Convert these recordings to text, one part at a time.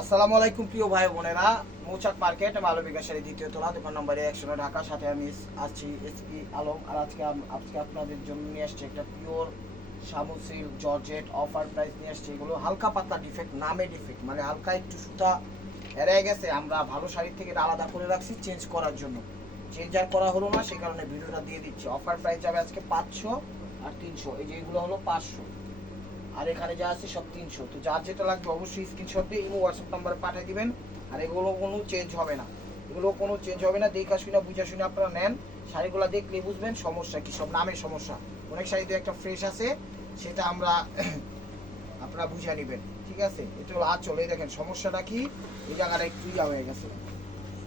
আসসালামু আলাইকুম প্রিয় ভাই বোনেরা, মৌচাক মার্কেট মালবিকা শাড়ি দ্বিতীয় তলা, দোকান নম্বরে 109 ঢাকা। সাথে আমি আছি এসপি আলম। আর আজকে আপনাদের জন্য নিয়ে আসছি একটা pure Shamu silk georgette offer price নিয়ে আসছি। এগুলো হালকা পাতলা ডিফেক্ট, নামে ডিফেক্ট, মানে হালকা একটু সুতা এড়ে গেছে, আমরা ভালো শাড়ির থেকে আলাদা করে রাখছি চেঞ্জ করার জন্য। চেঞ্জ আর করা হলো না, সেই কারণে ভিডিওটা দিয়ে দিচ্ছি। অফার প্রাইস যাবে আজকে 500 আর 300। এই যে এগুলো হলো 500 আর এখানে যা আছে সব 300। তো যার যেটা লাগবে অবশ্যই স্ক্রিনশট দিয়ে ইমো হোয়াটসঅ্যাপ নাম্বারে পাঠিয়ে দিবেন। আর এগুলো কোনো চেঞ্জ হবে না, এগুলো কোনো চেঞ্জ হবে না। দেখা শুনে বুঝা শুনে আপনারা নেন। শাড়িগুলো দেখলে বুঝবেন সমস্যা কি, সব নামের সমস্যা। অনেক শাড়ি দিয়ে একটা ফ্রেশ আছে, সেটা আমরা আপনারা বুঝে নেবেন, ঠিক আছে। এটা হলো আঁচল। এই দেখেন সমস্যাটা কি, এই জায়গাটা একটু ইয়া হয়ে গেছে,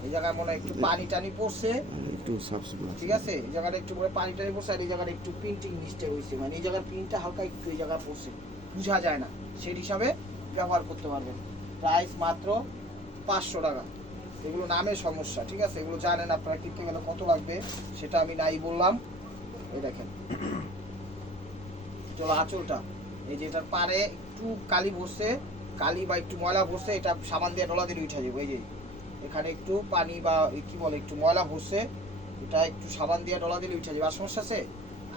এই জায়গায় মনে হয় একটু পানি টানি পড়ছে, একটু সাবস্ক্রাইব ঠিক আছে। এই জায়গাটা একটু করে পানি টানি পড়ছে, আর এই জায়গাটা একটু প্রিন্টিং মিস্টেক হয়েছে, মানে এই জায়গার প্রিন্টটা হালকা একটু এই জায়গায় পড়ছে, বোঝা যায় না। সেই হিসাবে ব্যবহার করতে পারবেন। প্রাইস মাত্র 500 টাকা। এগুলো নামের সমস্যা, ঠিক আছে। এগুলো জানেন আপনারা কিনতে গেলে কত লাগবে, সেটা আমি নাই বললাম। এই দেখেন চলো আঁচলটা, এই যে এটার পারে একটু কালি ভরছে, কালি বা একটু ময়লা ভরছে, এটা সাবান দিয়ে ডলা দিয়ে উঠে যাবে। এই যে এখানে একটু পানি বা কি বলে একটু ময়লা ভরছে, এটা একটু সাবান দিয়ে ডলা দিলে উঠে যাবে। আর সমস্যা আছে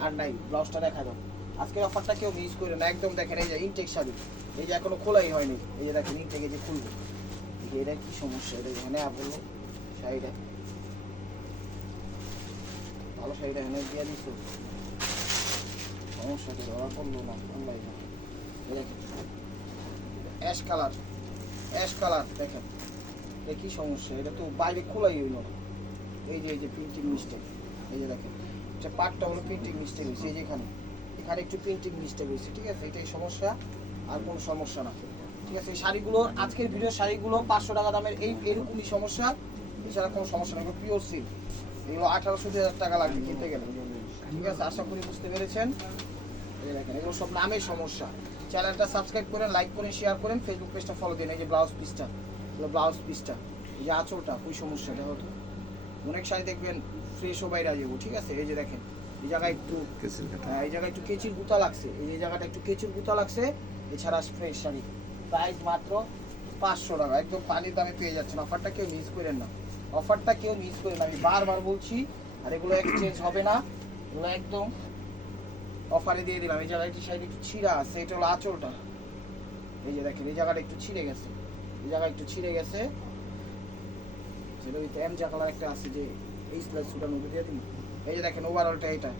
আর নাই। ব্লাউজটা দেখা যাবে। আজকের অফারটা কেউ মিস করে না, একদম দেখেন। এই যে ইনটেক শাড়ি, এই যে এখনো খোলাই হয়নি, এই যে দেখেন ইনটেক, এই যে খুলবে। এই যে এটা কি সমস্যা, এটা এখানে বললো শাড়িটা ভালো, শাড়িটা এখানে দিয়ে দিচ্ছ, সমস্যাটা ধরা পড়লো না। অনলাইন দেখেন অ্যাশ কালার, অ্যাশ কালার দেখেন, এটা কি সমস্যা, এটা তো বাইরে খোলাই হইল না। এই যে প্রিন্টিং মিস্টেক, এই যে দেখেন এটা পার্টটা হলো প্রিন্টিং মিস্টেক হয়েছে। এই যে এখানে এখানে একটু প্রিন্টিং মিস্টেক হয়েছে, ঠিক আছে। এটাই সমস্যা, আর কোনো সমস্যা না, ঠিক আছে। এই শাড়িগুলো আজকের ভিডিও শাড়িগুলো 500 টাকা দামের, এরকমই সমস্যা, এছাড়া কোনো সমস্যা নেই। এগুলো পিওর সিল্ক, এগুলো 1800 টাকা লাগবে কিনতে গেলে, ঠিক আছে। আশা করি বুঝতে পেরেছেন। এই দেখেন এগুলো সব নামের সমস্যা। চ্যানেলটা সাবস্ক্রাইব করেন, লাইক করেন, শেয়ার করেন, ফেসবুক পেজটা ফলো দিন। এই যে ব্লাউজ পিসটা, ব্লাউজ পিসটা, এই যে আঁচলটা, ওই সমস্যাটা হতো। অনেক শাড়ি দেখবেন ফ্রেশও বাইরে যাবো, ঠিক আছে। এই যে দেখেন এই জায়গায় একটু এই জায়গায় একটু কেচির গুঁতা লাগছে, এই জায়গাটা একটু কেচির গুঁতা লাগছে, এছাড়া ফ্রেশ শাড়ি। প্রাইস মাত্র 500 টাকা, একদম পানির দামে পেয়ে যাচ্ছেন। অফারটা কেউ মিস করেন না, অফারটা কেউ মিস করেন না, আমি বারবার বলছি। আর এগুলো এক্সচেঞ্জ হবে না, এগুলো একদম অফারে দিয়ে দিলাম। এই জায়গায় শাড়ি একটু ছিঁড়া আছে, এটা হলো আঁচলটা। এই যে দেখেন এই জায়গাটা একটু ছিঁড়ে গেছে, এই জায়গায় একটু ছিঁড়ে গেছে, সেটা ওই এমজা কালার একটা আছে, যে এই স্লাইস সুটার মধ্যে দিয়ে দিন। এই যে দেখেন ওভারঅলটা এটা।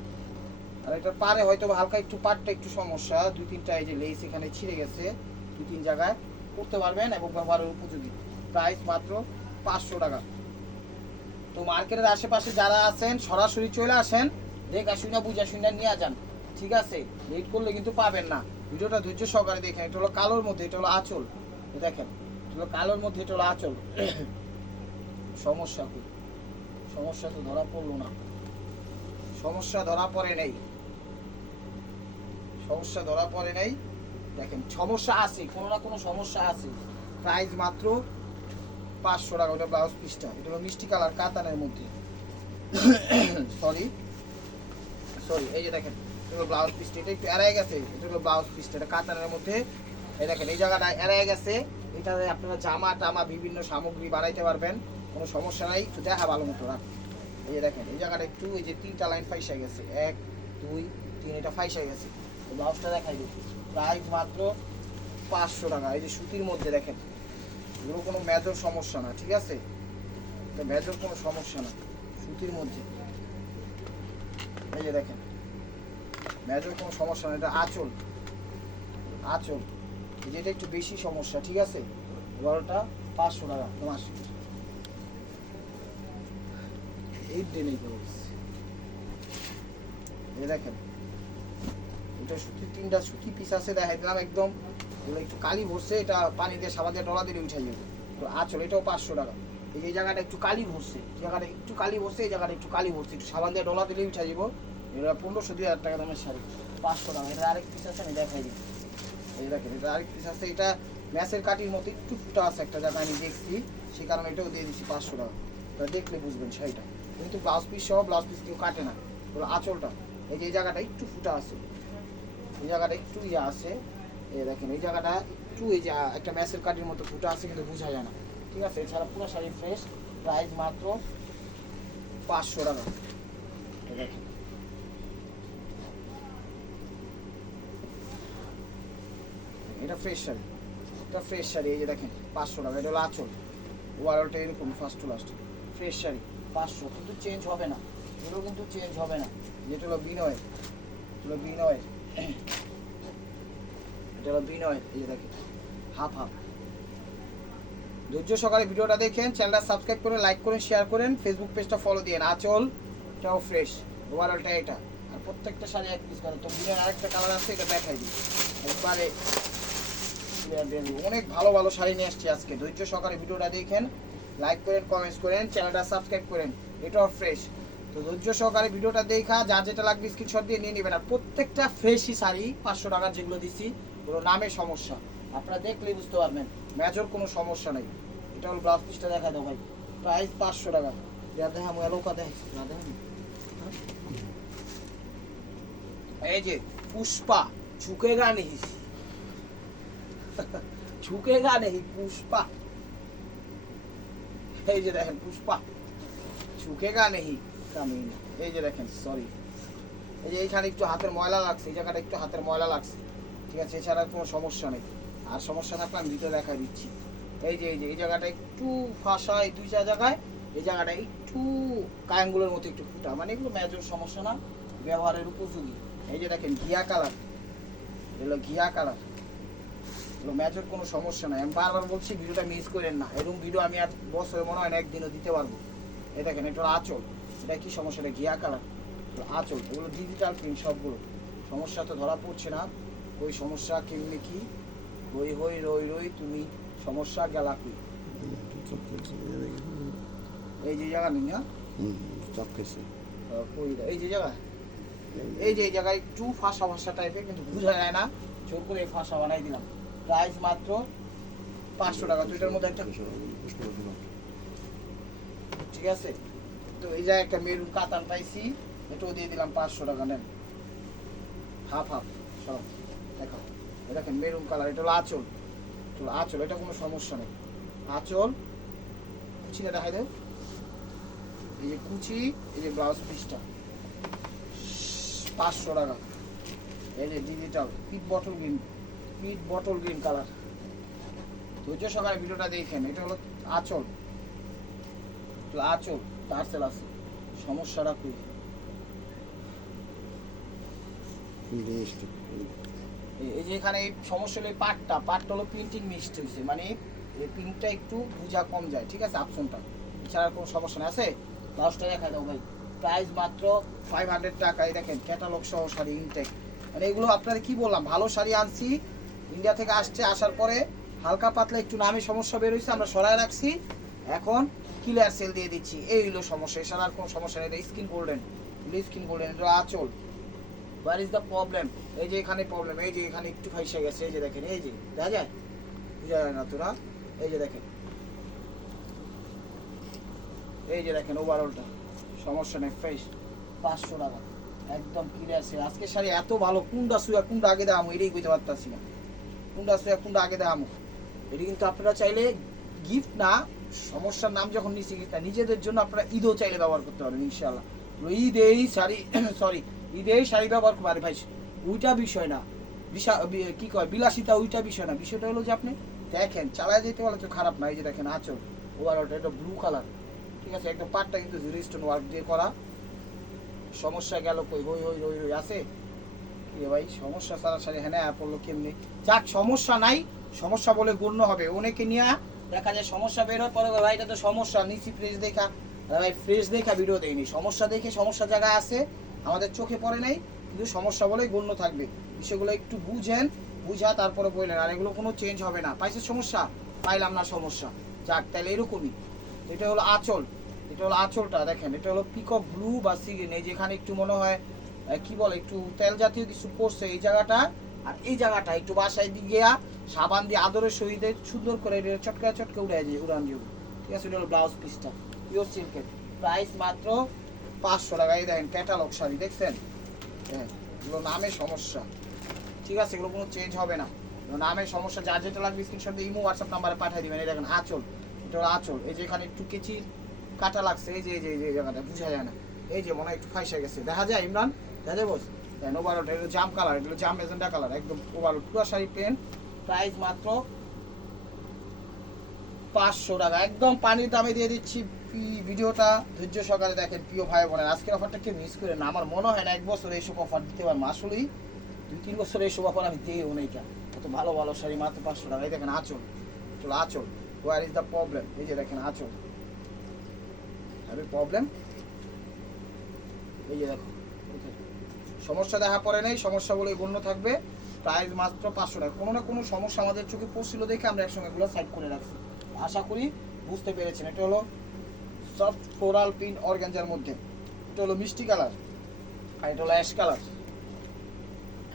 আর এটার পারে হয়তো হালকা একটু পাটটা একটু সমস্যা, 2-3টা এই যে লেস এখানে ছিঁড়ে গেছে, 2-3 জায়গায় করতে পারবেন এবং ব্যবহারের উপযোগী। প্রাইস মাত্র 500 টাকা। তো মার্কেটের আশেপাশে যারা আছেন সরাসরি চলে আসেন, দেখা শুনে বুঝা শুনে নিয়ে যান, ঠিক আছে। লেট করলে কিন্তু পাবেন না। ভিডিওটা ধৈর্য সহকারে দেখেন। এটা হলো কালোর মধ্যে, এটা হলো আঁচল, দেখেন এটা হলো কালোর মধ্যে, এটা হলো আঁচল। সমস্যা কি, সমস্যা তো ধরা পড়লো না, সমস্যা ধরা পড়ে নেই, সমস্যা ধরা পড়ে নেই। দেখেন সমস্যা আছে, কোনো না কোনো সমস্যা আছে। প্রাইস মাত্র 500 টাকা। ওটা ব্লাউজ পিসটা, এটা হলো মিষ্টি কালার কাতানের মধ্যে, সরি সরি, এই যে দেখেন এটা হলো ব্লাউজ পিসটা, এটা একটু এড়াই গেছে, এটা হলো ব্লাউজ পিসটা, এটা কাতানের মধ্যে। এই দেখেন এই জায়গাটা এড়াই গেছে, এটাতে আপনারা জামা টামা বিভিন্ন সামগ্রী বানাইতে পারবেন, কোনো সমস্যা নাই। একটু দেখা ভালো মতো রাখ। এই যে দেখেন এই জায়গাটা একটু, এই যে 3টা লাইন ফাইসা গেছে, 1 2 3, এটা ফাইসা গেছে। ব্লাউজটা দেখাই দিচ্ছি, প্রাইস মাত্র 500 টাকা। এই যে সুতির মধ্যে দেখেন, এগুলো কোনো মেজর সমস্যা না, ঠিক আছে। এটা মেজর কোনো সমস্যা না, সুতির মধ্যে। এই যে দেখেন মেজর কোনো সমস্যা না, এটা আঁচল, আঁচল। এই যে এটা একটু বেশি সমস্যা, ঠিক আছে। এবারটা 500 টাকা তোমার এই ডেনে এই দেখেন এটা সুতি, 3টা সুতি পিস আছে, দেখাই দিলাম একদম। এগুলো একটু কালি ভরছে, এটা পানি দিয়ে সাবান দিয়ে ডলা দিয়ে উঠে যাবে। তো আঁচল, এটাও 500 টাকা। এই যে জায়গাটা একটু কালি ভরছে, জায়গাটা একটু কালি ভরছে, এই জায়গাটা একটু কালি ভরছে, একটু সাবান দিয়ে ডলা দিলে উঠে যাবো। এটা 1500-2000 টাকা দামের শাড়ি, 500 টাকা। এটা আরেক পিস আছে, আমি দেখাই দিই। এই দেখেন এটা আরেক পিস আছে, এটা ম্যাচের কাটির মতো একটু ফুটা আছে একটা জায়গায়, আমি দেখছি, সেই কারণে এটাও দিয়ে দিচ্ছি 500 টাকা। তো দেখলে বুঝবেন শাড়িটা, কিন্তু ব্লাউজ পিস সহ, ব্লাউজ পিস কেউ কাটে না। তো আঁচলটা এই যে এই জায়গাটা একটু ফুটা আছে, এই জায়গাটা একটু ইয়ে আছে, এই দেখেন এই জায়গাটা একটু একটু এই যে একটা ম্যাসের কাটির মতো ফুটা আছে কিন্তু বোঝা যায় না, ঠিক আছে। এছাড়া পুরো শাড়ি ফ্রেশ, প্রাইস মাত্র 500 টাকা। দেখেন এটা ফ্রেশ শাড়ি, এটা ফ্রেশ শাড়ি, এই যে দেখেন 500 টাকা। এটা হলো আঁচল, ওভারঅলটা এরকম first to last fresh sari 500, কিন্তু চেঞ্জ হবে না, এগুলো কিন্তু চেঞ্জ হবে না। যেটা হলো বিনয়, হলো বিনয়, এটা হলো বিনয়, এই যে দেখেন হাফ হাফ। ধৈর্য সহকারে ভিডিওটা দেখেন, চ্যানেলটা সাবস্ক্রাইব করে লাইক করেন, শেয়ার করেন, ফেসবুক পেজটা ফলো দিন। আঁচল এটাও ফ্রেশ, ওভারঅলটা এটা, আর প্রত্যেকটা শাড়ি এক পিস করে। তো বিনয়ের আরেকটা কালার আছে, এটা দেখাই দিই একবারে। অনেক ভালো ভালো শাড়ি নিয়ে আসছি আজকে, ধৈর্য সহকারে ভিডিওটা দেখেন, লাইক করেন, কমেন্টস করেন, চ্যানেলটা সাবস্ক্রাইব করেন, এটাও ফ্রেশ। তো ধৈর্য সহকারে ভিডিওটা দেখা যার যেটা লাগবে স্ক্রিনশট দিয়ে নিয়ে নেবেন। আর প্রত্যেকটা ফ্রেশই শাড়ি 500 টাকার যেগুলো দিচ্ছি ওগুলো নামের সমস্যা, আপনারা দেখলেই বুঝতে পারবেন, মেজর কোনো সমস্যা নেই। এটা হলো ব্লাউজ পিসটা দেখা দাও ভাই, প্রাইস 500 টাকা। দেখা এলোকা দেখ না, দেখেন এই যে পুষ্পা ঝুঁকেগা নেই, ঝুঁকেগা নেই পুষ্পা, এই যে দেখেন পুষ্পা ঝুঁকেগা নেই কামিন। এই যে দেখেন সরি, এই যে এইখানে একটু হাতের ময়লা লাগছে, এই জায়গাটা একটু হাতের ময়লা লাগছে, ঠিক আছে, এছাড়া কোনো সমস্যা নেই। আর সমস্যা থাকলে আমি ভিডিও দেখাই দিচ্ছি। এই যে এই জায়গাটা একটু ফাঁসা, এই দুই জায়গায়, এই জায়গাটা একটু কায়াঙ্গুলের মতো একটু ফুটা, মানে এগুলো মেজর সমস্যা না, ব্যবহারের উপযোগী। এই যে দেখেন ঘিয়া কালার, এগুলো ঘিয়া কালার, এগুলো মেজর কোনো সমস্যা নাই। আমি বারবার বলছি ভিডিওটা মিস করেন না, এরকম ভিডিও আমি আর বছরে মনে হয় না একদিনও দিতে পারবো। এই দেখেন এটা আঁচল, এটা কি সমস্যা, এটা ঘিয়া কালার আঁচল, এগুলো ডিজিটাল প্রিন্ট সবগুলো। সমস্যা তো ধরা পড়ছে না, ওই সমস্যা কেমনি কি হই হই রই রই তুমি সমস্যা গেলা কি। এই যে জায়গা নেই না এই যে জায়গা, এই যে এই জায়গায় একটু ফাঁসা ফাঁসা টাইপের, কিন্তু বোঝা যায় না, জোর করে ফাঁসা বানাই দিলাম। প্রাইস মাত্র 500 টাকা। তো এটার মধ্যে একটা ঠিক আছে। তো এই জায়গায় একটা মেরুন কাতান পাইছি, এটাও দিয়ে দিলাম 500 টাকা। নেন হাফ হাফ সব দেখো, দেখেন মেরুন কালার, এটা হলো আঁচল, আঁচল এটা কোনো সমস্যা নেই। আঁচল কুচিটা দেখাই দেয়, এই যে কুচি, এই যে ব্লাউজ পিসটা 500 টাকা। এই যে ডিজিটাল পিট বটল গ্রিন কালার। ধৈর্য সহকারে ভিডিওটা দেখেন, এটা হলো আঁচল, আঁচল টার্সেল আছে, সমস্যাটা কি এই যে এখানে এই সমস্যা হলো পাটটা হলো প্রিন্টিং মিক্সড হয়েছে, মানে এই প্রিন্টটা একটু বুঝা কম যায়, ঠিক আছে, অপশনটা এছাড়া কোনো সমস্যা নেই। আছে 10টা দেখা দাও ভাই, প্রাইস মাত্র 500 টাকায়। দেখেন ক্যাটালগ সহ শাড়ি ইনটেক, মানে এগুলো আপনারা কি বললাম, ভালো শাড়ি আনছি, ইন্ডিয়া থেকে আসছে, আসার পরে হালকা পাতলা একটু নামে সমস্যা বের হয়েছে, আমরা সরাই রাখছি, এখন ক্লিয়ার সেল দিয়ে দিচ্ছি। এই হলো সমস্যা, এছাড়া আর কোনো সমস্যা নেই। স্কিন গোল্ডেন, এটা আঁচল। Where is the problem? এই যে এখানে প্রবলেম, এই যে এখানে একটু ফাইসে গেছে, এই যে দেখেন, এই যে দেখা যায়, বোঝা যায় না তোরা, এই যে দেখেন, এই যে দেখেন ওভারঅলটা সমস্যা নেই, ফ্রেশ 500 টাকা একদম ক্লিয়ার সেল। আজকে শাড়ি এত ভালো, কোনটা সুয়া কোনটা আগে দামো এটাই বুঝতে পারতাছি না, কোনটা সুয়া কোনটা আগে দামো। এটি কিন্তু আপনারা চাইলে গিফট না, সমস্যার নাম যখন নিচ্ছি নিজেদের জন্য আপনারা ঈদও চাইলে ব্যবহার করতে পারবেন ইনশাআল্লাহ। ঈদেই শাড়ি সরি ঈদেই শাড়ি ব্যবহার করতে ভাই, ওইটা বিষয় না, কি কয় বিলাসিতা, ওইটা বিষয় না, বিষয়টা হলো যে আপনি দেখেন চালায় যেতে পারলে তো খারাপ না। এই যে দেখেন আঁচল ওভারঅলটা, এটা ব্লু কালার, ঠিক আছে, একদম পাটটা কিন্তু জিরো স্টোন ওয়ার্ক দিয়ে করা। সমস্যা গেল কই, হই হই রই রই আছে এ ভাই, সমস্যা সারা শাড়ি হ্যাঁ পড়লো কেমনি, যাক সমস্যা নাই, সমস্যা বলে গণ্য হবে। অনেকে নিয়ে দেখা যায় সমস্যা বের হয়, পরে ভাই এটা তো সমস্যা নিচি ফ্রেশ দেখা, ভাই ফ্রেশ দেখা ভিডিও দেয়নি, সমস্যা দেখে সমস্যা জায়গায় আছে, আমাদের চোখে পড়ে নাই, কিন্তু সমস্যা বলেই গণ্য থাকবে। বিষয়গুলো একটু বুঝেন, বুঝা তারপরে বললেন, আর এগুলো কোনো চেঞ্জ হবে না। পাইছে সমস্যা, পাইলাম না সমস্যা, যাক তাহলে এরকমই। এটা হলো আঁচল, এটা হলো আঁচলটা দেখেন, এটা হলো পিকক ব্লু বা সিগ্রিন, এই যেখানে একটু মনে হয় কি বলে একটু তেল জাতীয় কিছু পড়ছে এই জায়গাটা, আর এই জায়গাটা একটু বাসায় দিয়ে গিয়া সাবান দিয়ে আদরের সহিত সুন্দর করে চটকা চটকে উড়ে যায় উড়ান যাবে, ঠিক আছে। এটা হলো ব্লাউজ পিসটা পিওর সিল্কের, প্রাইস মাত্র 500 টাকা। এই দেখেন ক্যাটালগ শাড়ি দেখছেন, হ্যাঁ এগুলো নামে সমস্যা, ঠিক আছে, এগুলো কোনো চেঞ্জ হবে না। নামের সমস্যা যার যেটা লাগবে স্ক্রিনশট দিয়ে ইমো হোয়াটসঅ্যাপ নাম্বারে পাঠিয়ে দিবেন। এই দেখেন আঁচল, এটা হলো আঁচল। এই যে এখানে একটু কেচি কাটা লাগছে, এই যে এই যে এই জায়গাটা বোঝা যায় না, এই যে মনে হয় একটু ফাইসা গেছে, দেখা যায় ইমরান, দেখা যায় বস। ওভারঅলটা এটা জাম কালার, এটা জাম মেজেন্টা কালার, একদম ওভারঅল পুরো শাড়ি প্লেন। প্রাইস মাত্র 500 টাকা, একদম পানির দামে দিয়ে দিচ্ছি। ভিডিওটা ধৈর্য সহকারে দেখেন প্রিয় ভাই বোনের, আজকের অফারটা কেউ মিস করে না। আমার মনে হয় না 1 বছর এইসব অফার দিতে পারবো, আসলেই 2-3 বছর এইসব অফার আমি দিইও না। এটা এত ভালো ভালো শাড়ি মাত্র 500 টাকা। এই দেখেন আঁচল, চলো আঁচল, হোয়ার ইজ দ্য প্রবলেম? এই যে দেখেন আঁচল, হ্যাভি প্রবলেম। এই যে দেখো সমস্যা দেখা পড়ে নেই, সমস্যা বলে গণ্য থাকবে। প্রাইস মাত্র 500 টাকা। কোনো না কোনো সমস্যা আমাদের চোখে পড়ছিল দেখে আমরা একসঙ্গে এগুলো সাইড করে রাখছি। আশা করি বুঝতে পেরেছেন। এটা হলো সফট ফ্লোরাল প্রিন্ট অর্গানজার মধ্যে, এটা হলো মিষ্টি কালার, আর এটা হলো অ্যাশ কালার,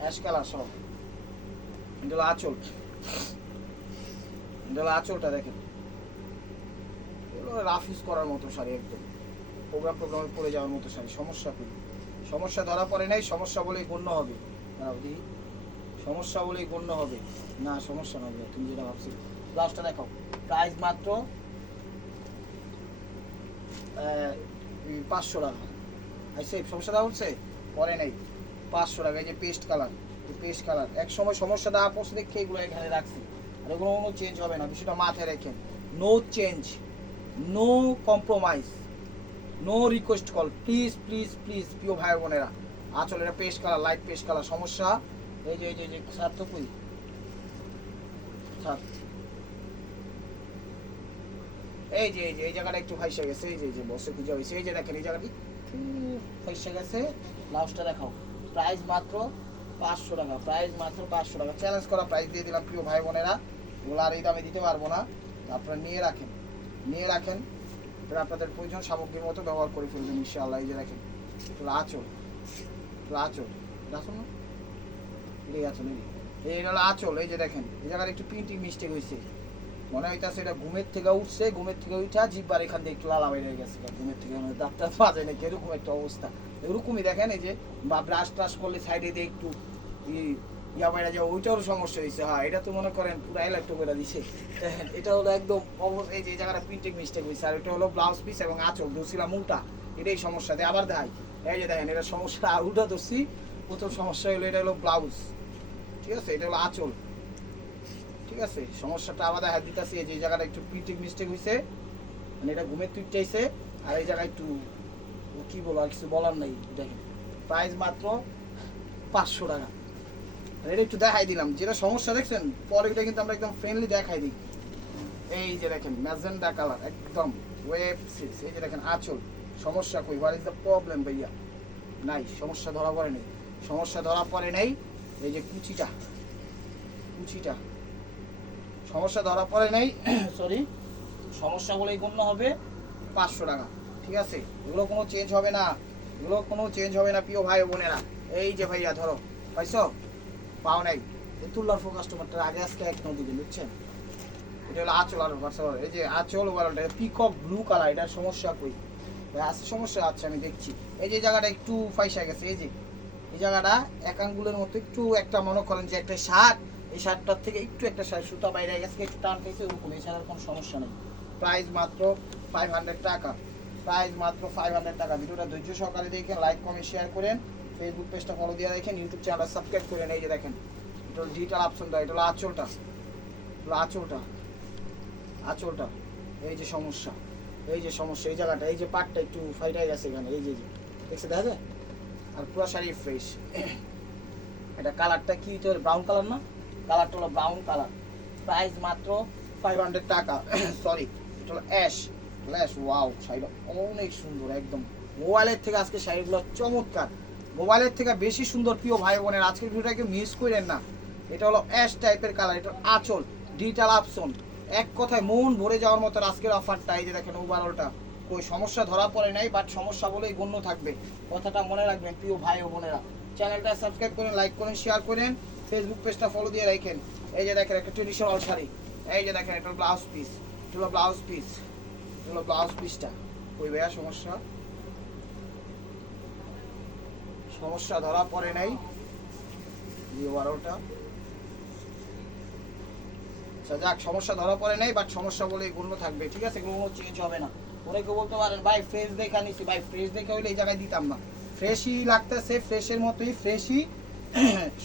অ্যাশ কালার সব। এটা হলো আঁচল, এটা হলো আঁচলটা দেখেন, এগুলো রাফ ইউজ করার মতো শাড়ি, একদম প্রোগ্রামে পরে যাওয়ার মতো শাড়ি। সমস্যা করি, সমস্যা ধরা পড়ে নাই, সমস্যা বলেই গণ্য হবে। সমস্যা বলেই গণ্য হবে না, সমস্যা নয় তুমি যেটা ভাবছি। ব্লাউজটা দেখাও, প্রাইস মাত্র 500 টাকা। আইসে সমস্যা দেওয়া হচ্ছে পরে নেই, 500 টাকা। এই যে পেস্ট কালার, পেস্ট কালার এক সময় সমস্যা দেওয়া পড়ছে দেখে এগুলো এখানে রাখছি, আর এগুলো কোনো চেঞ্জ হবে না, বিষয়টা মাথায় রেখেন। No change, no compromise, no request call, please please please প্রিয় ভাই বোনেরা। আঁচল এটা paste colour, light paste colour. সমস্যা এই যে এই যে সার্থকুই এই যে এই জায়গাটা একটু ফাইসা গেছে, এই যে বসে পূজা হয়েছে, এই যে দেখেন এই জায়গাটি একটু ফাইসা গেছে। ব্লাউজটা দেখাও, প্রাইস মাত্র 500 টাকা, প্রাইস মাত্র 500 টাকা। চ্যালেঞ্জ করা প্রাইস দিয়ে দিলাম প্রিয় ভাই বোনেরা, ওগুলো আর এই দামে দিতে পারবো না। আপনারা নিয়ে রাখেন, নিয়ে রাখেন, আপনাদের প্রয়োজন সামগ্রীর মতো ব্যবহার করে ফেলবেন ইনশাআল্লাহ। এই যে দেখেন আঁচল, আঁচল আসুন না, এই আঁচল, এই হলো আঁচল। এই যে দেখেন এই জায়গায় একটু প্রিন্টিং মিস্টেক হয়েছে, মনে হইতাছে এটা ঘুমের থেকে উঠছে, ঘুমের থেকে উঠা জিব্বার এখান থেকে একটু লালা বেরিয়ে গেছে, ঘুমের থেকে দাঁতটা বাজে নাকি এরকম একটা অবস্থা। এরকমই দেখেন এই যে বা ব্রাশ ট্রাশ করলে সাইডে দিয়ে একটু ইয়া বাইরে যাওয়া, ওইটারও সমস্যা হয়েছে। হ্যাঁ এটা তো মনে করেন পুরো এলাক্ট করে দিছে। এটা হলো একদম এই যে জায়গাটা প্রিন্টিং মিস্টেক হয়েছে, আর এটা হলো ব্লাউজ পিস এবং আঁচল ধরছিলাম উল্টা, এটাই সমস্যা। দেয় আবার দেয়, এই যে দেখেন এটা সমস্যা, উল্টা ধরছি। প্রথম সমস্যা হলো এটা হলো ব্লাউজ, ঠিক আছে, এটা হলো আঁচল, ঠিক আছে। সমস্যাটা আবার দেখা দিতেছি, এই যে জায়গাটা একটু প্রিন্টিং মিস্টেক হয়েছে, মানে এটা ঘুমের তুই চাইছে, আর এই জায়গায় একটু কি বলো, আর কিছু বলার নাই। দেখেন প্রাইস মাত্র 500 টাকা। এটা একটু দেখাই দিলাম, যেটা সমস্যা দেখছেন পরে এটা কিন্তু আমরা একদম ফ্রেন্ডলি দেখাই দিই। এই যে দেখেন ম্যাজেন্ডা কালার, একদম ওয়েব সিক্স। এই যে দেখেন আঁচল, সমস্যা কই, হোয়াট ইজ দ্য প্রবলেম ভাইয়া? নাই, সমস্যা ধরা পড়ে নেই, সমস্যা ধরা পড়ে নেই। এই যে কুচিটা, কুচিটা সমস্যা ধরা পড়ে নেই, সরি, সমস্যা বলেই গণ্য হবে। 500 টাকা, ঠিক আছে। এগুলো কোনো চেঞ্জ হবে না, এগুলো কোনো চেঞ্জ হবে না প্রিয় ভাই বোনেরা। এই যে ভাইয়া ধরো, পাইছো? পাও নাই, তুল্লার ফো কাস্টমারটার আগে আজকে এক নদী দিন, বুঝছেন? এটা হলো আঁচল, আর হোয়াটসঅ্যাপ এই যে আঁচল ওভারঅলটা পিকক ব্লু কালার। এটার সমস্যা কই আছে? সমস্যা আছে আমি দেখছি। এই যে জায়গাটা একটু ফাইসা গেছে, এই যে এই জায়গাটা এক আঙ্গুলের মতো একটু, একটা মনে করেন যে একটা শার্ট, এই শার্টটার থেকে একটু একটা শার্ট সুতা বাইরে গেছে, একটু টান পেয়েছে, ওরকম, এছাড়া কোনো সমস্যা নেই। প্রাইস মাত্র 500 টাকা, প্রাইস মাত্র 500 টাকা। ভিডিওটা ধৈর্য সহকারে দেখেন, লাইক কমেন্ট শেয়ার করেন, ফেসবুক পেজটা ফলো দিয়ে রাখেন, ইউটিউব চ্যানেলটা সাবস্ক্রাইব করেন। এই যে দেখেন এটা হলো ডিজিটাল অপশনটা, এটা হলো আঁচলটা, আঁচলটা, আঁচলটা। এই যে সমস্যা, এই যে সমস্যা, এই জায়গাটা, এই যে পাটটা একটু ফাইটাই গেছে এখানে, এই যে দেখছে, দেখা যায়। আর পুরো শাড়ি ফ্রেশ। এটা কালারটা কি, তোর ব্রাউন কালার না? কালারটা হলো ব্রাউন কালার। প্রাইস মাত্র 500 টাকা। সরি, এটা হলো অ্যাশ, অ্যাশ। ওয়াও, শাড়িটা অনেক সুন্দর, একদম মোবাইলের থেকে আজকে শাড়িগুলো চমৎকার, মোবাইলের থেকে বেশি সুন্দর প্রিয় ভাই বোনের। আজকের ভিডিওটাকে মিস করেন না। এটা হলো অ্যাশ টাইপের কালার, এটা আঁচল, ডিজিটাল অপশন, এক কথায় মন ভরে যাওয়ার মতো আজকের অফারটা। এই যে দেখেন ওভারঅলটা, કોઈ সমস্যা ধরা পড়ে নাই, বাট সমস্যা বলেই গণ্য থাকবে, কথাটা মনে রাখবেন প্রিয় ভাই ও বোনেরা। চ্যানেলটা সাবস্ক্রাইব করেন, লাইক করেন, শেয়ার করেন, ফেসবুক পেজটা ফলো দিয়ে রাখেন। এই যে দেখেন একটা ট্রেডিশনাল শাড়ি, এই যে দেখেন এটা ব্লাউজ পিস, এটা হলো ব্লাউজ পিস, এটা হলো ব্লাউজ পিসটা। কই ভাইয়া সমস্যা, সমস্যা ধরা পড়ে নাই। ওভারঅলটা আচ্ছা যাক, সমস্যা ধরা পড়ে নাই, বাট সমস্যা বলেই গণ্য থাকবে, ঠিক আছে? এগুলো কোনো চেঞ্জ হবে না। অনেকে বলতে পারেন ভাই ফ্রেশ দেখা নিছি, ভাই ফ্রেশ দেখে হইলে এই জায়গায় দিতাম না। ফ্রেশই লাগতেছে, ফ্রেশের মতোই ফ্রেশই।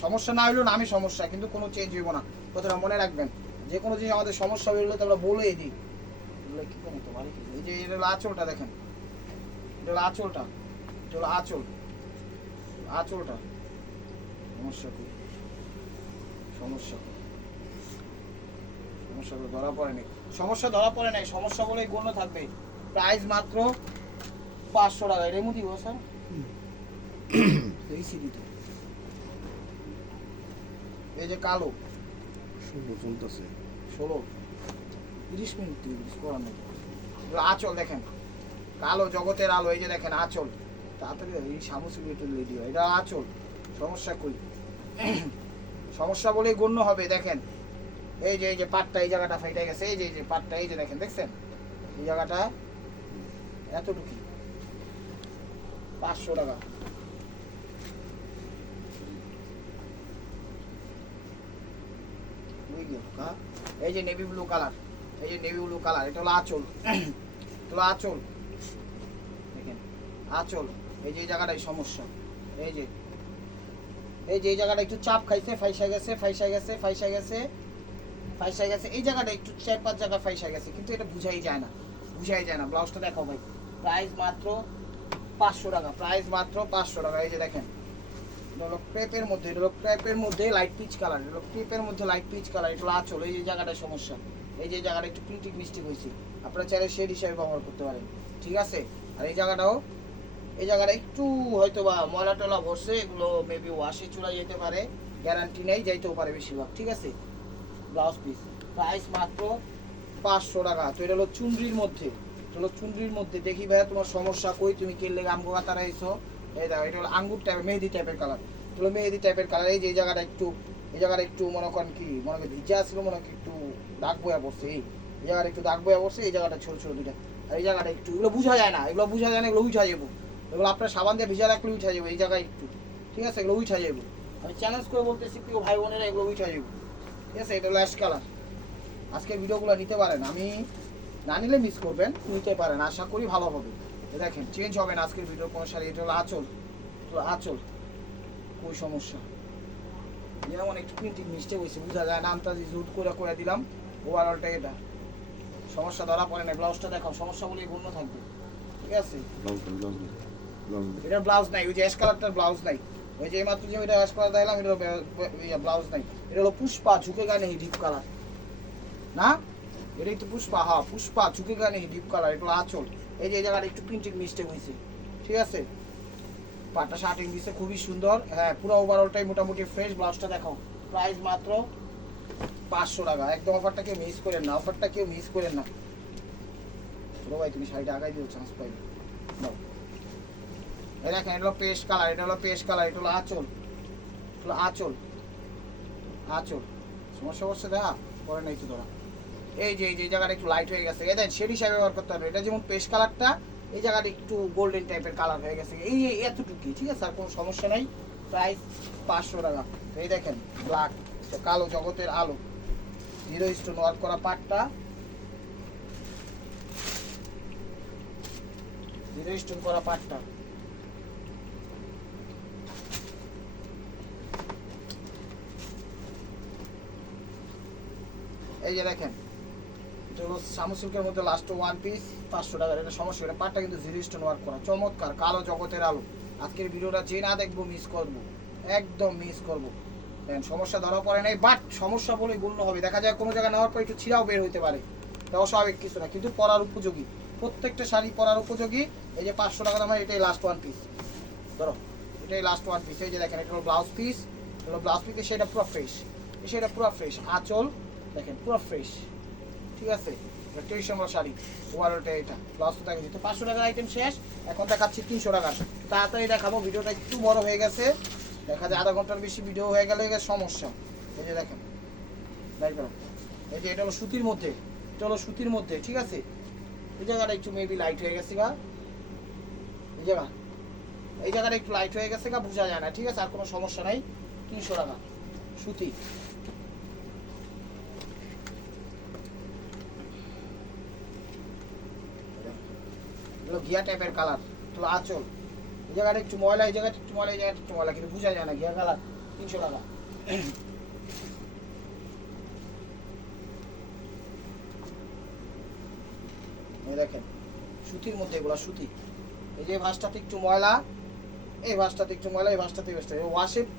সমস্যা না হইলেও নামই সমস্যা, কিন্তু কোনো চেঞ্জ হইব না, কথাটা মনে রাখবেন। যে কোনো জিনিস আমাদের সমস্যা হইলে তো আমরা বলেই দিই। এগুলো কী করবো তো বাড়ি, এই যে এটা হলো আঁচলটা, দেখেন এটা হলো আঁচলটা, এটা হলো আঁচল, আঁচলটা। সমস্যা কী? সমস্যা সমস্যা তো ধরা পড়েনি, সমস্যা ধরা পড়ে নাই, সমস্যা বলেই গণ্য থাকবে। প্রাইস মাত্র 500 টাকা। রেমু দিব স্যার, এই সিডিতে। এই যে কালো 16 চলতেছে, 16 30 মিনিট 30 করার মতো। আঁচল দেখেন, কালো জগতের আলো, এই যে দেখেন আঁচল। তাড়াতাড়ি এই সামুসিলিটির লেডিও, এটা আঁচল। সমস্যা কই? সমস্যা বলেই গণ্য হবে। দেখেন এই যে, এই যে পাটটা, এই জায়গাটা ফাইটে গেছে, এই যে, এই যে পাটটা, এই যে দেখেন, দেখছেন এই জায়গাটা এতটুকু। 500 টাকা। এই যে নেভি ব্লু কালার, এই যে নেভি ব্লু কালার, এটা হলো আঁচল, এটা হলো আঁচল। দেখেন আঁচল, এই যে এই জায়গাটাই সমস্যা। এই যে, এই যে এই জায়গাটা একটু চাপ খাইছে, ফাইসা গেছে, ফাইসা গেছে, ফাইসা গেছে, ফাইসা গেছে, এই জায়গাটা একটু 4-5 জায়গা ফাইসা গেছে, কিন্তু এটা বুঝাই যায় না, বুঝাই যায় না। ব্লাউজটা দেখাও ভাই। প্রাইস মাত্র 500 টাকা, প্রাইস মাত্র 500 টাকা। এই যে দেখেন, এটা হলো ক্রেপের মধ্যে, এটা হলো ক্রেপের মধ্যে লাইট পিচ কালার, এটা হলো ক্রেপের মধ্যে লাইট পিচ কালার, এটা হলো আঁচল। এই যে জায়গাটায় সমস্যা, এই যে জায়গাটা একটু প্রিন্টিং মিস্টেক হয়েছে, আপনারা চাইলে শেড হিসাবে ব্যবহার করতে পারেন, ঠিক আছে? আর এই জায়গাটাও, এই জায়গাটা একটু হয়তো বা ময়লা টলা বসে, এগুলো মেবি ওয়াশে চলে যেতে পারে, গ্যারান্টি নেই, যাইতেও পারে বেশিরভাগ, ঠিক আছে? ব্লাউজ পিস প্রাইস মাত্র 500 টাকা। তো এটা হলো চুনরির মধ্যে, এটা হলো চুনরির মধ্যে। দেখি ভাইয়া তোমার সমস্যা কই, তুমি কেলে আমগো কাতারা এসো। এই দেখো, এটা হলো আঙ্গুর টাইপের, মেহেদি টাইপের কালার, এটা হলো মেহেদি টাইপের কালার। এই যে এই জায়গাটা একটু, এই জায়গাটা একটু মনে করেন কি, মনে করেন ভিজা ছিল, মনে হয় একটু দাগ বয়া পড়ছে, এই জায়গাটা একটু দাগ বয়া পড়ছে, এই জায়গাটা ছোট ছোট দুইটা। আর এই জায়গাটা একটু, এগুলো বোঝা যায় না, এগুলো বোঝা যায় না, এগুলো উঠা যাবো, এগুলো আপনার সাবান দিয়ে ভিজা রাখলে উঠা যাবো, এই জায়গায় একটু, ঠিক আছে? এগুলো উঠা যাবো, আমি চ্যালেঞ্জ করে বলতেছি প্রিয় ভাই বোনেরা, এগুলো উঠা যাবো, ঠিক আছে? এটা হলো অ্যাশ কালার। আজকের ভিডিওগুলো নিতে পারেন, আমি না নিলে মিস করবেন, নিতে পারেন, আশা করি ভালো হবে। দেখেন চেঞ্জ হবে না আজকের ভিডিও কোনো শাড়ি। এটা হলো আঁচল, এটা হলো আঁচল। কই সমস্যা? যেমন একটু প্রিন্টিং মিস্টেক হয়েছে, বোঝা যায় না, আন্তাজি জুট করে করে দিলাম, ওভারঅলটা এটা সমস্যা ধরা পড়ে না। ব্লাউজটা দেখাও, সমস্যা বলে গণ্য থাকবে, ঠিক আছে? এটা ব্লাউজ নাই, ওই যে অ্যাশ কালারটার ব্লাউজ নাই, ওই যে মাত্র যে ওইটা অ্যাশ কালার দিলাম, এটা ব্লাউজ নাই। এটা হলো পুষ্পা ঝুঁকে গানে ডিপ কালার না, এটাই তো পুষ্পা, হ্যাঁ পুষ্পা ঝুঁকে গানে ডিপ কালার, এটা হলো আঁচল। এই যে এই জায়গাটা একটু প্রিন্টিং মিস্টেক হয়েছে, ঠিক আছে? পাটা শার্টিং দিচ্ছে খুবই সুন্দর, হ্যাঁ পুরো ওভারঅলটাই মোটামুটি ফ্রেশ। ব্লাউজটা দেখাও, প্রাইস মাত্র 500 টাকা। একদম অফারটা কেউ মিস করেন না, অফারটা কেউ মিস করেন না। ছোটো ভাই তুমি শাড়িটা আগাই দিও, চান্স পাইবে। এই দেখেন, এটা হলো পেস্ট কালার, এটা হলো পেস্ট কালার, এটা হলো আঁচল, এটা হলো আঁচল, আঁচল। সমস্যা করছে দেখা পরে নাই তো ধরা। এই যে, এই যে জায়গাটা একটু লাইট হয়ে গেছে, এটা শেড হিসাবে ব্যবহার করতে হবে। এটা যেমন পেস্ট কালারটা, এই জায়গাটা একটু গোল্ডেন টাইপের কালার হয়ে গেছে, এই এতটুকুই, ঠিক আছে? আর কোনো সমস্যা নাই। প্রাইস 500 টাকা। এই দেখেন ব্ল্যাক, কালো জগতের আলো, জিরো স্টোন ওয়ার্ক করা পাটটা, জিরো স্টোন করা পাটটা। এই যে দেখেন, এটা হলো শামু সিল্কের মধ্যে লাস্ট ওয়ান পিস 500 টাকার। এটা সমস্যা, এটা পাটটা কিন্তু জিরো স্টোন ওয়ার্ক করা, চমৎকার কালো জগতের আলো। আজকের ভিডিওটা যে না দেখবো মিস করবো, একদম মিস করবো। দেন সমস্যা ধরা পড়ে নাই, বাট সমস্যা বলে গণ্য হবে। দেখা যায় কোনো জায়গায় নেওয়ার পর একটু ছিঁড়াও বের হইতে পারে, এটা অস্বাভাবিক কিছু না, কিন্তু পরার উপযোগী, প্রত্যেকটা শাড়ি পরার উপযোগী। এই যে 500 টাকা দামের এটাই লাস্ট ওয়ান পিস, ধরো এটাই লাস্ট ওয়ান পিস। এই যে দেখেন, এটা হলো ব্লাউজ পিস, এটা হলো ব্লাউজ পিস, সেটা পুরো ফ্রেশ, সেটা পুরো ফ্রেশ। আঁচল দেখেন পুরো ফ্রেশ, ঠিক আছে? এটা 23 নম্বর শাড়ি, ওভারঅলটা এটা। ব্লাউজটা দেখেছি তো 500 টাকার আইটেম শেষ, এখন দেখাচ্ছি 300 টাকার। তাড়াতাড়ি দেখাবো, ভিডিওটা একটু বড় হয়ে গেছে, দেখা যায় আধা ঘন্টার বেশি ভিডিও হয়ে গেলে সমস্যা। এই যে দেখেন, এই যে এটা হলো সুতির মধ্যে, এটা হলো সুতির মধ্যে, ঠিক আছে? এই জায়গাটা একটু মেবি লাইট হয়ে গেছে গা, এই জায়গা, এই জায়গাটা একটু লাইট হয়ে গেছে গা, বোঝা যায় না, ঠিক আছে? আর কোনো সমস্যা নাই। 300 টাকা সুতি, এগুলো ঘিয়া টাইপের কালার, তো আঁচল। এই জায়গাটা একটু ময়লা, এই জায়গাটা একটু ময়লা, এই জায়গাটা একটু ময়লা, কিন্তু বোঝা যায় না। ঘিয়া কালার 300 টাকা। এই দেখেন সুতির মধ্যে, এগুলো সুতি। এই যে ভাঁজটাতে একটু ময়লা, এই ভাঁজটাতে একটু ময়লা, এই ভাঁজটাতে বেস্ট।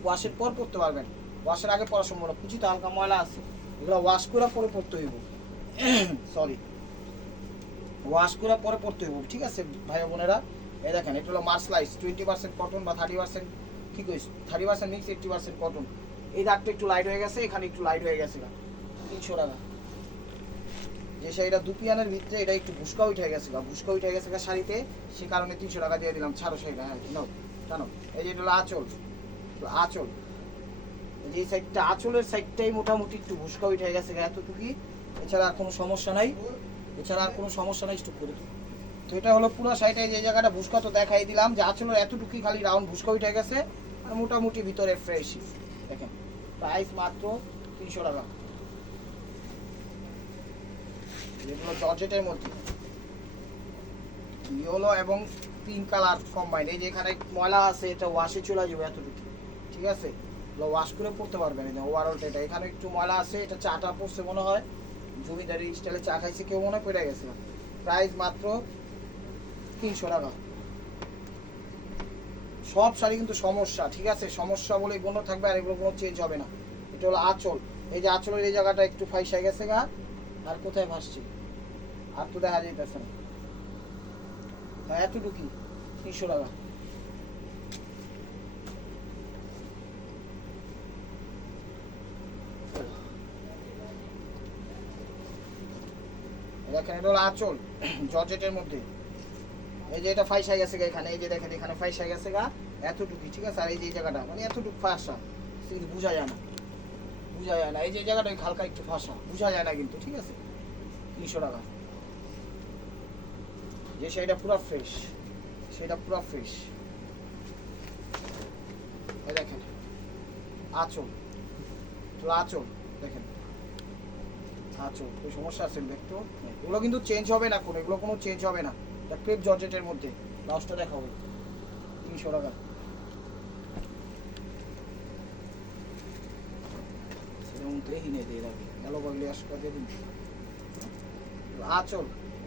ওয়াশের পর পরতে পারবেন, ওয়াশের আগে পরা সম্ভব না। কুচিতে হালকা ময়লা আছে, এগুলো ওয়াশ করে পরে পরতে হইব। সরি, ওয়াশ করে পরে পরতে হইব, ঠিক আছে ভাই বোনেরা। এই দেখেন এটা হলো মার্সলাইজ 20% কটন বা 30%, ঠিক আছে 30% মিক্স 80% কটন। এই দাগটা একটু লাইট হয়ে গেছে, এখানে একটু লাইট হয়ে গেছে, 300 টাকা। যে শাড়িটা দুপিয়ানের ভিতরে এটা একটু ভুসকা উঠে গেছে, ভুসকা উঠে গেছে শাড়িতে, সে কারণে 300 টাকা দিয়ে দিলাম। ছাড়ো শাড়িটা, হ্যাঁ নাও জানো। এই যে এটা হলো আঁচল, আঁচল। এই যে এই সাইডটা, আঁচলের সাইডটাই মোটামুটি একটু ভুসকা উঠে গেছে এতটুকুই, এছাড়া আর কোনো সমস্যা নাই, এছাড়া আর কোনো সমস্যা নাই। একটু করে তো এটা হলো পুরো শাড়িটা। যে জায়গাটা ভুসকা তো দেখাই দিলাম, যে আঁচলের এতটুকুই খালি রাউন্ড ভুসকা উঠে গেছে, আর মোটামুটি ভিতরে ফ্রেশ। দেখেন প্রাইস মাত্র 300 টাকা। যেগুলো জর্জেটের মধ্যে ইয়েলো এবং পিঙ্ক কালার কম্বাইন্ড। এই যে এখানে ময়লা আছে, এটা ওয়াশে চলে যাবে এতটুকু, ঠিক আছে, ওয়াশ করে পড়তে পারবেন। এই ওভারঅলটা এটা, এখানে একটু ময়লা আছে, এটা চাটা পড়ছে মনে হয়, জমিদারি স্টাইলে চা খাইছে কেউ মনে পড়ে গেছে। প্রাইস মাত্র 300 টাকা। সব শাড়ি কিন্তু সমস্যা, ঠিক আছে, সমস্যা বলে কোনো থাকবে, আর এগুলো কোনো চেঞ্জ হবে না। এটা হলো আঁচল। এই যে আঁচলের এই জায়গাটা একটু ফাইসা গেছে গা, আর কোথায় ভাসছে আর তো দেখা যাইতেছে না, হ্যাঁ এতটুকুই 300 টাকা। দেখেন এটা হলো আঁচল জর্জেটের মধ্যে। এই যে এটা ফাইসা গেছে গা এখানে, এই যে দেখেন এখানে ফাইসা গেছে গা এতটুকুই, ঠিক আছে। আর এই যে এই জায়গাটা মানে এতটুকু ফাঁসা, কিন্তু বোঝা যায় না, বোঝা যায় না। এই যে জায়গাটা হালকা একটু ফাঁসা, বোঝা যায় না কিন্তু, ঠিক আছে। 300 টাকা। যে সেটা পুরো ফ্রেশ, সেটা পুরো ফ্রেশ। এই দেখেন আঁচল, তো আঁচল দেখেন আঁচল, এই সমস্যা আছে দেখতো। এগুলো কিন্তু চেঞ্জ হবে না কোনো, এগুলো কোনো চেঞ্জ হবে না। ক্রেপ জর্জেটের মধ্যে লাস্টটা দেখাবো 300 টাকা। সেরকম তো এই নিয়ে দিয়ে রাখি গেল বাগলি আসকা দিয়ে দিন। আঁচল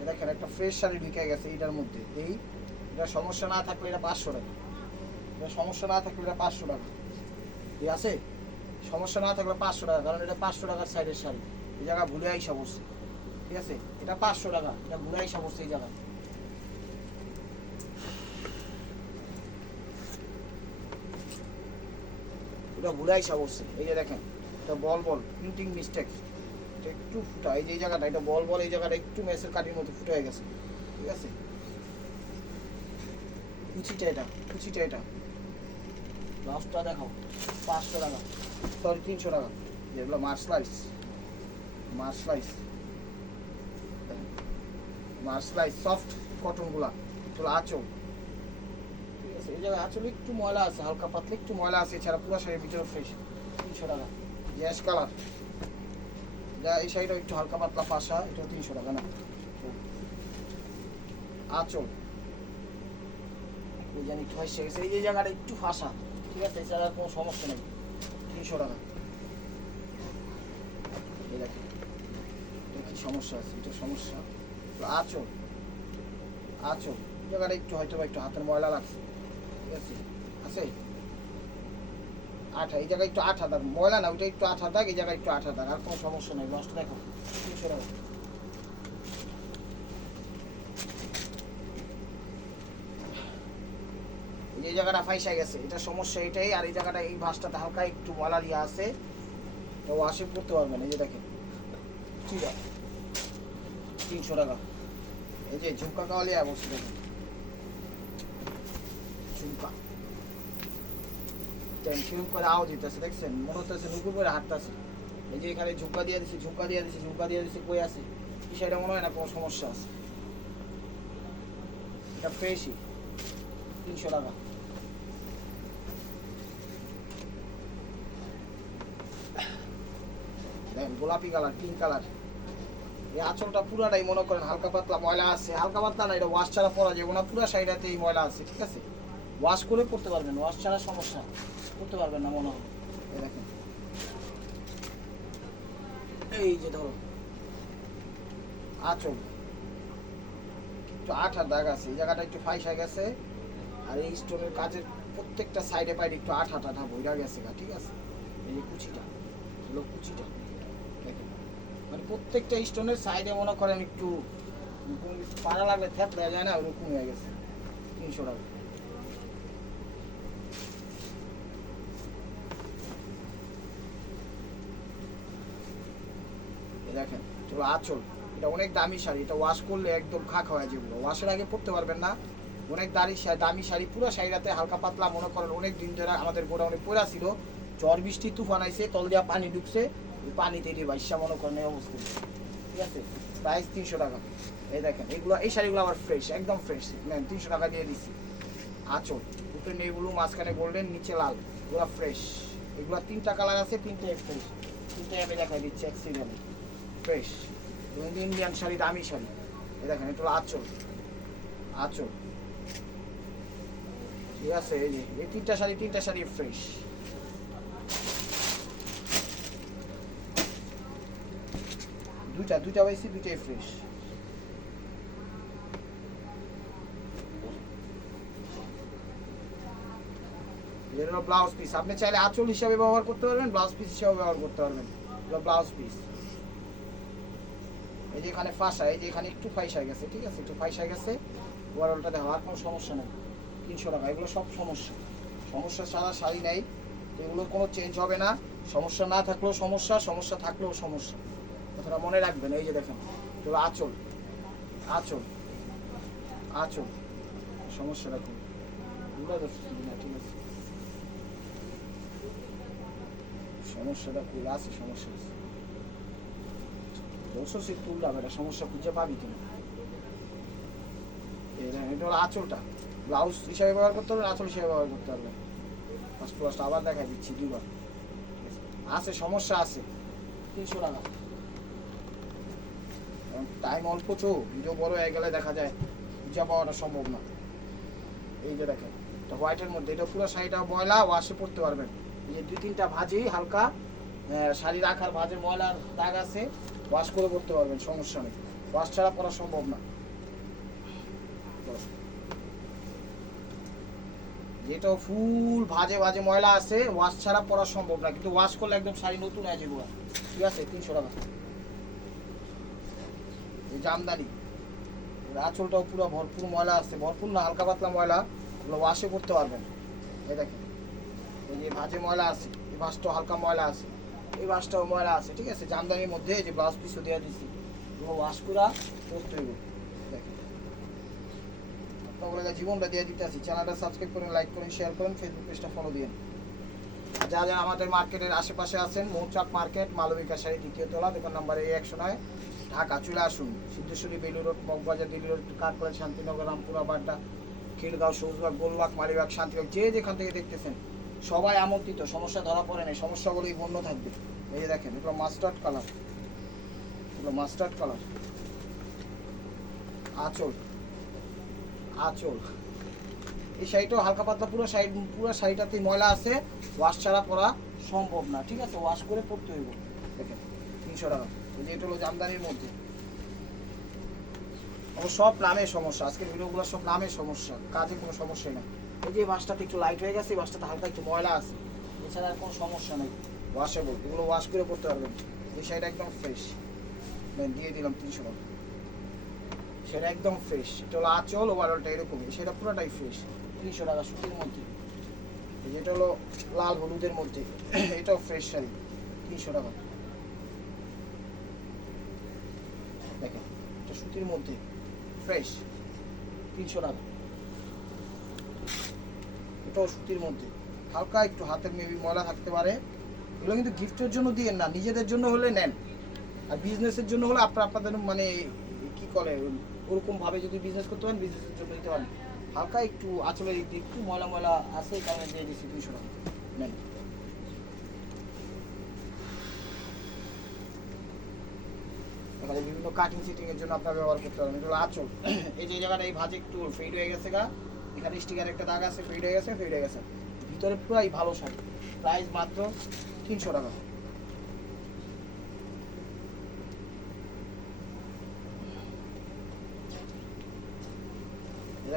দেখেন একটা ফ্রেশ শাড়ি ঢুকে গেছে এইটার মধ্যে। এই এটা সমস্যা না থাকলে এটা 500 টাকা, এটা সমস্যা না থাকলে এটা 500 টাকা, ঠিক আছে। সমস্যা না থাকলে 500 টাকা, কারণ এটা 500 টাকার সাইডের শাড়ি। এই জায়গা ভুলে আইসা বসছে, ঠিক আছে। এটা 500 টাকা, এটা ভুলে আইসা বসছে এই জায়গায়। এটা ভুলে আইসা বসছে, এই যে দেখেন এটা বল বল প্রিন্টিং মিস্টেক, এটা একটু ফুটা। এই যে এই জায়গাটা এটা বল বল, এই জায়গাটা একটু মেসের কাটির মধ্যে ফুটে হয়ে গেছে, ঠিক আছে। কুচিটা এটা, কুচিটা এটা। লাস্টটা দেখাও 500 টাকা, সরি 300 টাকা। যেগুলো মার্সলাইস, মার্সলাইস, মার্সলাইস সফট কটনগুলা, এগুলো আঁচল, ঠিক আছে। এই জায়গায় আঁচলে একটু ময়লা আছে, হালকা পাতলা একটু ময়লা আছে, এছাড়া পুরো শাড়ির ভিতরে ফ্রেশ। 300 টাকা। গ্যাস কালার, যা এই শাড়িটা একটু হালকা পাতলা ফাঁসা, এটা 300 টাকা না। আঁচল ওই জানি একটু ফাঁসে গেছে, এই যে জায়গাটা একটু ফাঁসা, ঠিক আছে, এছাড়া কোনো সমস্যা নেই। 300 টাকা। এই দেখেন এটা কি সমস্যা আছে, এটা সমস্যা। আঁচল, আঁচল এই জায়গাটা একটু হয়তো বা একটু হাতের ময়লা লাগছে, ঠিক আছে, আছে আঠা, এই জায়গায় একটু আঠা দাগ, ময়লা না ওইটা একটু আঠা দাগ, এই জায়গায় একটু আঠা দাগ, আর কোনো সমস্যা নেই। নষ্ট দেখো 300 টাকা। এই জায়গাটা ফাইসা গেছে, এটা সমস্যা এটাই। আর এই জায়গাটা এই ভাঁজটাতে হালকা একটু ময়লা দিয়ে আছে, তো ওয়াশে পড়তে পারবেন। এই যে দেখেন ঠিক আছে 300 টাকা। এই যে ঝুমকা কাওয়ালিয়া বলছি, দেখেন ঝুমকা সেরকম করে আওয়াজ দিতেছে, দেখছেন মনে হচ্ছে নুপুর করে হাঁটতেছে। এই যে এখানে ঝুমকা দিয়ে দিছি, ঝুমকা দিয়ে দিছি, ঝুমকা দিয়ে দিছি, কই আছে কি সেটা মনে হয় না কোনো সমস্যা আছে। এটা ফ্রেশই 300 টাকা। দেখেন গোলাপি কালার, পিঙ্ক কালার, এই আঁচলটা পুরাটাই মনে করেন হালকা পাতলা ময়লা আছে, হালকা পাতলা না, এটা ওয়াশ ছাড়া পরা যাবে না, পুরা সাইডাতে এই ময়লা আছে, ঠিক আছে? ওয়াশ করে পড়তে পারবেন, ওয়াশ ছাড়া সমস্যা, করতে পারবেন না মনে হয়। এই দেখেন, এই যে ধরো আঁচল একটু আঠার দাগ আছে, এই জায়গাটা একটু ফাইসা গেছে, আর এই স্টোনের কাজের প্রত্যেকটা সাইডে পাইডে একটু আঠা বইরা গেছে গা, ঠিক আছে? এই যে কুচিটা, হলো কুচিটা দেখেন, মানে প্রত্যেকটা স্টোনের সাইডে মনে করেন একটু পাড়া লাগলে থ্যাপ দেওয়া যায় না, ওরকম হয়ে গেছে। 300 টাকা। দেখেন চলো আঁচল, এটা অনেক দামি শাড়ি, এটা ওয়াশ করলে একদম খাক হয়ে যাবে, ওয়াশের আগে পরতে পারবেন না। অনেক দামি শাড়ি, পুরো শাড়িটাতে হালকা পাতলা মনে করেন অনেক দিন ধরে আমাদের গোডাউনে পড়া ছিল, ঝড় বৃষ্টি তুফান আইছে, তল দিয়া পানি ঢুকছে, ওই পানিতে দিয়ে বাইশা মনে করেন এই অবস্থা, ঠিক আছে? প্রাইস 300 টাকা। এই দেখেন এগুলো, এই শাড়িগুলো আবার ফ্রেশ, একদম ফ্রেশ, নেন 300 টাকা দিয়ে দিছি। আঁচল উপরে নেই ব্লু, মাঝখানে গোল্ডেন, নিচে লাল, এগুলো ফ্রেশ। এগুলো 3টা কালার আছে, 3টাই ফ্রেশ, 3টাই আমি দেখাই দিচ্ছি অ্যাক্সিডেন্টে ফ্রেশ। ইন্ডিয়ান শাড়ি, দামি শাড়ি। এই দেখেন এটা হলো আঁচল, আঁচল, ঠিক আছে? এই যে এই 3টা শাড়ি ফ্রেশ। দুইটা পাইছি, দুইটাই ফ্রেশ। এটা হলো ব্লাউজ পিস, আপনি চাইলে আঁচল হিসাবে ব্যবহার করতে পারবেন, ব্লাউজ পিস হিসাবে ব্যবহার করতে পারবেন। এটা ব্লাউজ পিস। এই যে এখানে ফাঁসা, এই যে এখানে একটু ফাইসা গেছে, ঠিক আছে? একটু ফাইসা গেছে, ওভারঅলটা দেখো, আর কোনো সমস্যা নেই। 300 টাকা। এগুলো সব সমস্যা ছাড়া শাড়ি নাই, এগুলোর কোনো চেঞ্জ হবে না। সমস্যা না থাকলেও সমস্যা, সমস্যা থাকলেও সমস্যা, কথাটা মনে রাখবেন। এই যে দেখেন এগুলো আঁচল, আঁচল, আঁচল, সমস্যাটা কি? এগুলো তো না, ঠিক আছে? সমস্যাটা কি আছে? সমস্যা আছে, বসে তুললাম, এটা সমস্যা খুঁজে পাবি কিনা। এটা হলো আঁচলটা, ব্লাউজ হিসাবে ব্যবহার করতে পারবেন, আঁচল হিসাবে ব্যবহার করতে পারবেন। ফার্স্ট আবার দেখাই দিচ্ছি দুবার, আছে সমস্যা আছে। 300 টাকা। টাইম অল্প তো, ভিডিও বড় হয়ে গেলে দেখা যায় খুঁজে পাওয়াটা সম্ভব না। এই যে দেখেন এটা হোয়াইটের মধ্যে, এটা পুরো শাড়িটা ময়লা, ওয়াশে পরতে পারবেন। এই যে 2-3টা ভাজি হালকা শাড়ি রাখার ভাজে ময়লার দাগ আছে, ওয়াশ করে পরতে পারবেন, সমস্যা নেই। ওয়াশ ছাড়া পরা সম্ভব না। যেটা ফুল ভাজে ময়লা আছে, ওয়াশ ছাড়া পরা সম্ভব না, কিন্তু ওয়াশ করলে একদম শাড়ি নতুন হয়ে যাবে, ঠিক আছে? 300 টাকা। এই জামদানি, আঁচলটাও পুরো ভরপুর ময়লা আছে, ভরপুর না, হালকা পাতলা ময়লা, এগুলো ওয়াশে করতে পারবেন। এই দেখেন এই যে ভাজে ময়লা আছে, এই ভাঁজটাও হালকা ময়লা আছে, এই ভাঁজটাও ময়লা আছে, ঠিক আছে? জামদানির মধ্যে এই যে ব্লাউজ পিসও দিয়ে দিচ্ছি, এগুলো ওয়াশ করা করতে হইব। দেখেন আপনার জীবনটা দিয়ে দিতে আছি। চ্যানেলটা সাবস্ক্রাইব করুন, লাইক করুন, শেয়ার করুন, ফেসবুক পেজটা ফলো দিন। যারা আমাদের মার্কেটের আশেপাশে আছেন, মৌচাক মার্কেট, মালবিকা শাড়ি, 2য় তলা, দোকান নাম্বার A109, ঢাকা। চলে আসুন, সিদ্ধেশ্বরী, বেলুর রোড, মগবাজার, দিল্লি রোড, কারকলেজ, শান্তিনগর, রামপুরা, বাড্ডা, খিলগাঁও, সবুজবাগ, গোলবাগ, মালিবাগ, শান্তিবাগ, যে যেখান থেকে দেখতেছেন সবাই আমন্ত্রিত। সমস্যা ধরা পড়ে নেই, সমস্যাগুলোই বন্য থাকবে। এই যে দেখেন এগুলো মাস্টার্ড কালার, এগুলো মাস্টার্ড কালার। আঁচল, আঁচল, এই শাড়িটাও হালকা পাতলা, পুরো শাড়িটাতে ময়লা আছে, ওয়াশ ছাড়া পরা সম্ভব না, ঠিক আছে? ওয়াশ করে পরতে হইব। দেখেন 300 টাকা। এই যে এটা হলো জামদানির মধ্যে, সব নামে সমস্যা, আজকের ভিডিওগুলো সব নামে সমস্যা, কাজে কোনো সমস্যাই না। এই যে বাসটাতে একটু লাইট হয়ে গেছে, এই বাসটাতে হালকা একটু ময়লা আছে, এছাড়া আর কোনো সমস্যা নেই, ওয়াশেবল, এগুলো ওয়াশ করে পরতে পারবেন। এই শাড়িটা একদম ফ্রেশ, দিয়ে দিলাম 300 টাকা। সেটা একদম ফ্রেশ, এটা হলো আঁচল, ওভারঅলটা এরকমই, সেটা পুরোটাই ফ্রেশ। 300 টাকা সুতির মধ্যে। যেটা হলো লাল হলুদের মধ্যে, এটাও ফ্রেশ শাড়ি, 300 টাকা। দেখেন এটা সুতির মধ্যে ফ্রেশ, 300 টাকা। এটাও সুতির মধ্যে, হালকা একটু হাতের মেবি ময়লা থাকতে পারে, এগুলো কিন্তু গিফটের জন্য দিয়ে না, নিজেদের জন্য হলে নেন, আর বিজনেসের জন্য হলে আপনাদের মানে কি করে ওরকম ভাবে যদি বিজনেস করতে পারেন, বিজনেসের জন্য দিতে পারেন। হালকা একটু আঁচলের দিক একটু ময়লা আছে, এই কারণে দিয়ে দিচ্ছি 200 টাকা, নেন। এখানে বিভিন্ন কাটিং সেটিং এর জন্য আপনারা ব্যবহার করতে পারবেন। এটা হলো আঁচল। এই যে জায়গাটা এই ভাঁজে একটু ফেড হয়ে গেছে গা, এখানে স্টিকার একটা দাগ আছে, ফেড হয়ে গেছে। ভিতরে পুরাই ভালো শাড়ি, প্রাইস মাত্র 300 টাকা।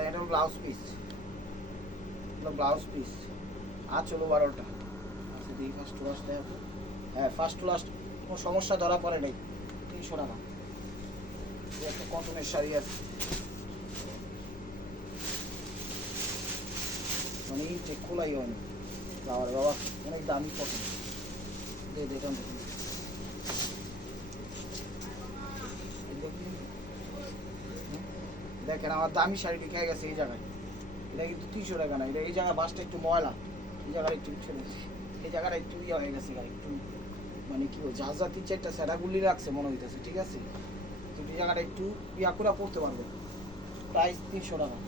এটা ব্লাউজ পিস, আঁচল ওভারঅলটা আচ্ছা দিই ফার্স্ট টু লাস্ট দেখো। হ্যাঁ ফার্স্ট টু লাস্ট কোনো সমস্যা ধরা পড়ে নাই, 300 টাকা। একটা কটনের শাড়ি আছে, মানে যে খোলাই হয়নি বাবার বাবা, অনেক দামি কটন। দেখুন দেখেন আমার দামি শাড়ি ঢুকে গেছে এই জায়গায়। এটা কিন্তু 300 টাকা না, এটা এই জায়গায় বাসটা একটু ময়লা, এই জায়গাটা একটু ছেড়ে, এই জায়গাটা একটু ইয়ে হয়ে গেছে একটু, মানে কি বল যা 3-4টা স্যারাগুলি রাখছে মনে হইতেছে, ঠিক আছে। তো এই জায়গাটা একটু ইয়া করে পড়তে পারবে, প্রাইস 300 টাকা।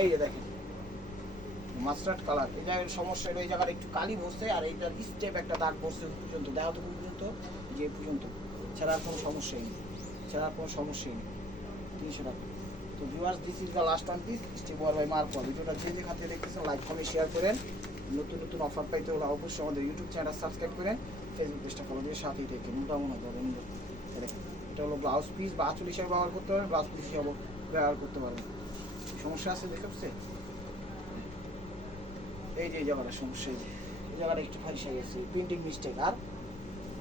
এই যে দেখেন মাস্টার্ড কালার, এই জায়গার সমস্যা, এই জায়গাটা একটু কালি বসছে আর এইটার স্টেপ একটা দাগ বসছে পর্যন্ত, দেখা তো পর্যন্ত যে পর্যন্ত, ছাড়া আর কোনো সমস্যাই নেই, 300 টাকা। তো viewers, this is the last one piece Steve war by Marco. ভিডিওটা যে যেখান থেকে দেখতেছেন লাইক কমেন্ট শেয়ার করেন। নতুন অফার পাইতে হলে অবশ্যই আমাদের ইউটিউব চ্যানেল সাবস্ক্রাইব করেন, ফেসবুক পেজটা ফলো দিয়ে সাথেই দেখেন। মোটামুটি ধরেন এটা হলো ব্লাউজ পিস বা আঁচল হিসাবে ব্যবহার করতে পারবেন, ব্লাউজ পিস হিসাবে ব্যবহার করতে পারবেন। সমস্যা আছে দেখছে, এই যে এই জায়গাটা সমস্যা, এই জায়গাটা একটু ফাঁসে গেছে, প্রিন্টিং মিস্টেক,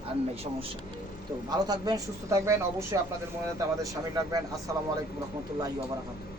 আর নেই সমস্যা। তো ভালো থাকবেন, সুস্থ থাকবেন, অবশ্যই আপনাদের মনে আমাদের সামিল রাখবেন। আসসালামু আলাইকুম রহমতুল্লাহি ওয়া বারাকাতুহু।